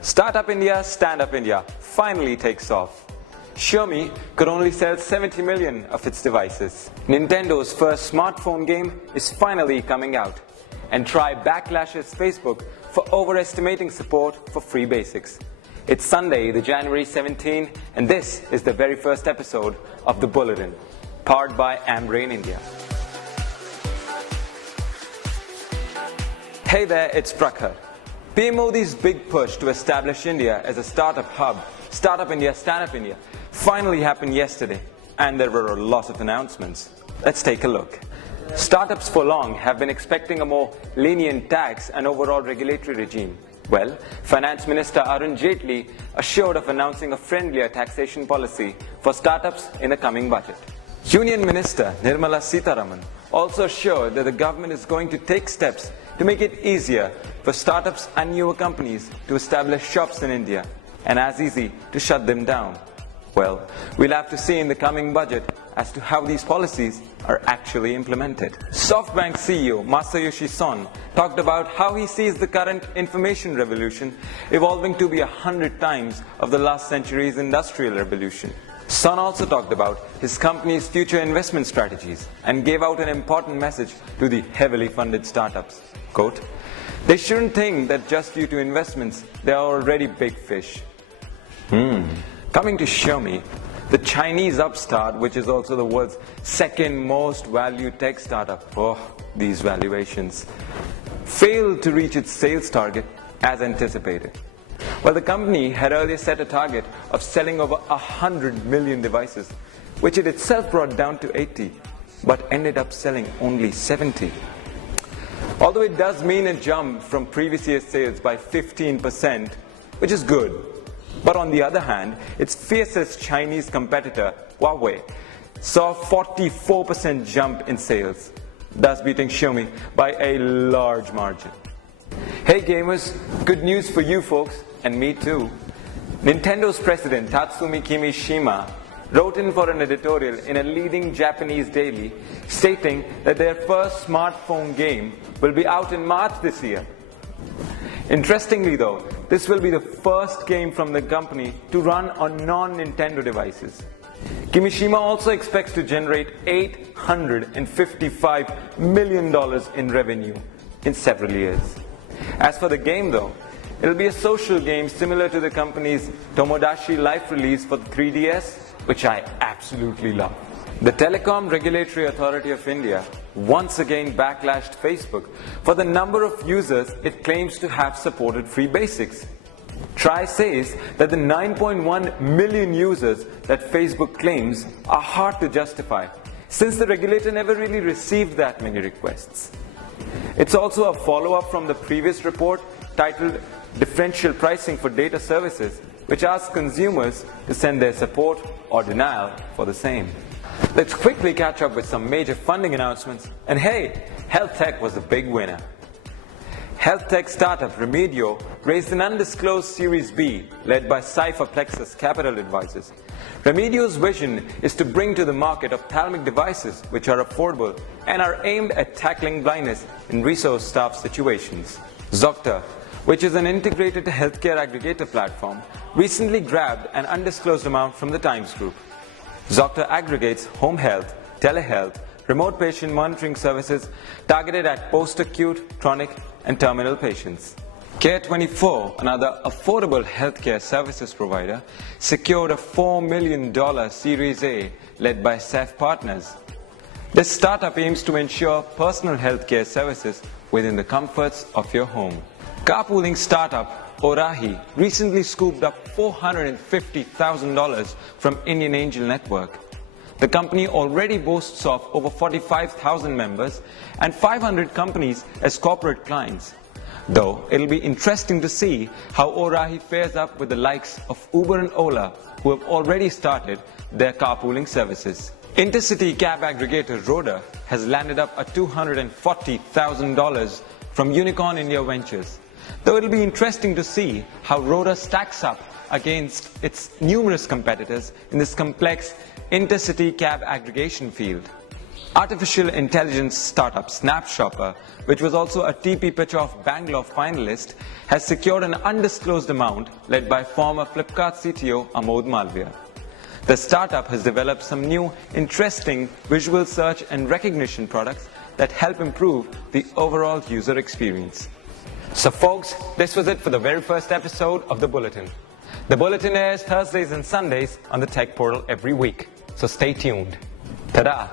Startup India, Stand-Up India finally takes off. Xiaomi could only sell 70 million of its devices. Nintendo's first smartphone game is finally coming out. And try backlashes Facebook for overestimating support for free basics. It's Sunday, the January 17, and this is the very first episode of the Bulletin, powered by Ambrain India. Hey there, it's Prakhar. PM Modi's big push to establish India as a startup hub, Startup India, Stand-Up India, finally happened yesterday, and there were a lot of announcements. Let's take a look. Startups for long have been expecting a more lenient tax and overall regulatory regime. Well, Finance Minister Arun Jaitley assured of announcing a friendlier taxation policy for startups in the coming budget. Union Minister Nirmala Sitharaman also assured that the government is going to take steps to make it easier for startups and newer companies to establish shops in India, and as easy to shut them down. Well, we'll have to see in the coming budget as to how these policies are actually implemented. SoftBank CEO Masayoshi Son talked about how he sees the current information revolution evolving to be 100 times of the last century's industrial revolution. Son also talked about his company's future investment strategies and gave out an important message to the heavily funded startups. Quote, "They shouldn't think that just due to investments they are already big fish." Coming to Xiaomi, the Chinese upstart, which is also the world's second most valued tech startup, these valuations, failed to reach its sales target as anticipated. Well, the company had earlier set a target of selling over 100 million devices, which it itself brought down to 80, but ended up selling only 70. Although it does mean a jump from previous year's sales by 15%, which is good. But on the other hand, its fiercest Chinese competitor, Huawei, saw a 44% jump in sales, thus beating Xiaomi by a large margin. Hey gamers, good news for you folks, and me too. Nintendo's president Tatsumi Kimishima wrote in for an editorial in a leading Japanese daily stating that their first smartphone game will be out in March this year. Interestingly though, this will be the first game from the company to run on non-Nintendo devices. Kimishima also expects to generate $855 million in revenue in several years. As for the game though, it'll be a social game similar to the company's Tomodachi Life release for the 3DS, which I absolutely love. The Telecom Regulatory Authority of India once again backlashed Facebook for the number of users it claims to have supported free basics. TRAI says that the 9.1 million users that Facebook claims are hard to justify, since the regulator never really received that many requests. It's also a follow-up from the previous report titled Differential Pricing for Data Services, which asks consumers to send their support or denial for the same. Let's quickly catch up with some major funding announcements. And hey, health tech was a big winner. Health tech startup Remedio raised an undisclosed Series B led by Cypher Plexus Capital Advisors. Remedio's vision is to bring to the market ophthalmic devices which are affordable and are aimed at tackling blindness in resource-starved situations. Zocta, which is an integrated healthcare aggregator platform, recently grabbed an undisclosed amount from the Times Group. Zocta aggregates home health, telehealth, remote patient monitoring services targeted at post-acute, chronic, and terminal patients. Care24, another affordable healthcare services provider, secured a $4 million Series A led by CEF Partners. This startup aims to ensure personal healthcare services within the comforts of your home. Carpooling startup Orahi recently scooped up $450,000 from Indian Angel Network. The company already boasts of over 45,000 members and 500 companies as corporate clients. Though it'll be interesting to see how Orahi fares up with the likes of Uber and Ola, who have already started their carpooling services. Intercity cab aggregator Rhoda has landed up a $240,000 from Unicorn India Ventures. Though it'll be interesting to see how Rhoda stacks up against its numerous competitors in this complex intercity cab aggregation field. Artificial intelligence startup Snapshopper, which was also a TP Pitch of Bangalore finalist, has secured an undisclosed amount led by former Flipkart CTO Amod Malviya. The startup has developed some new, interesting visual search and recognition products that help improve the overall user experience. So folks, this was it for the very first episode of The Bulletin. The Bulletin airs Thursdays and Sundays on the Tech Portal every week, so stay tuned. Ta-da!